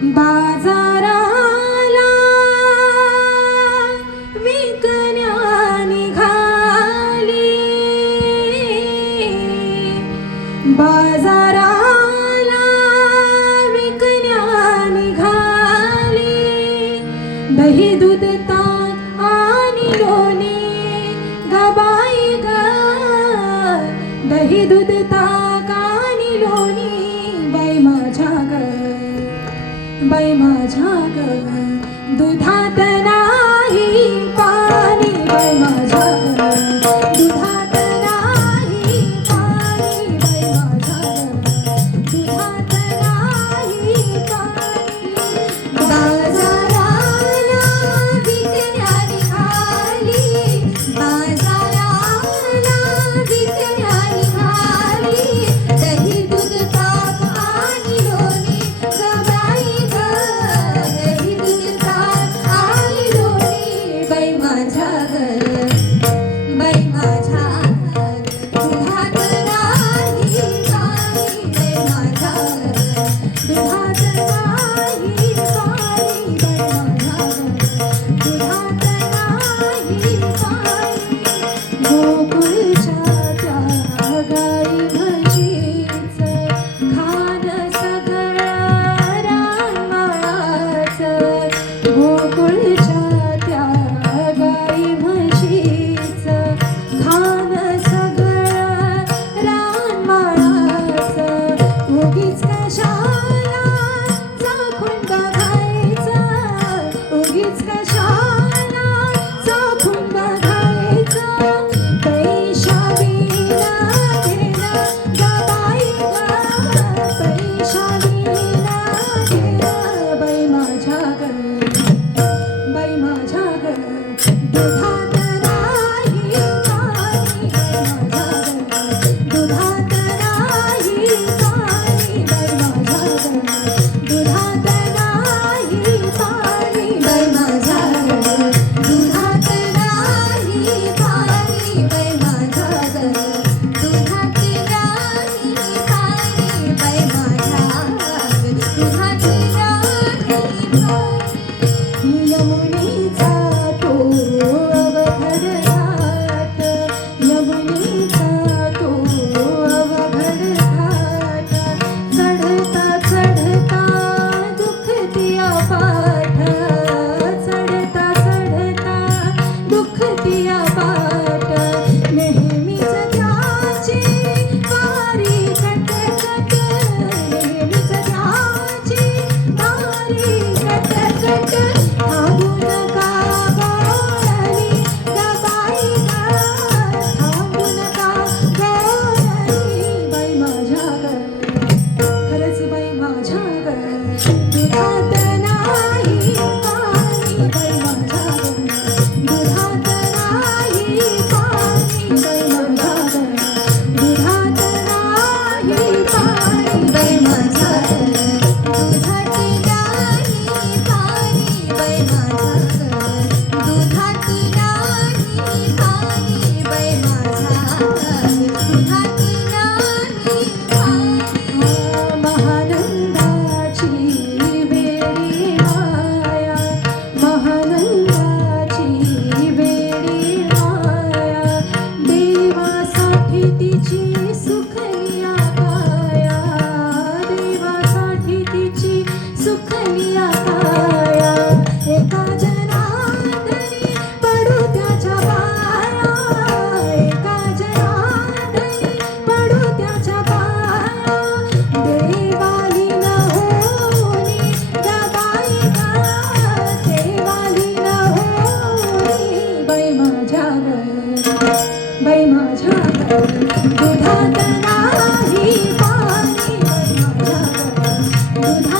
बाजाराला विकण्या निघाली बाजाराला विकण्या निघाली दही दूध ताक आणि लोणी गबाई. दही दूध बाई माझ्या ग दुधात नाही पाणी बाई माझ्या Oh. माझ्या Thank you.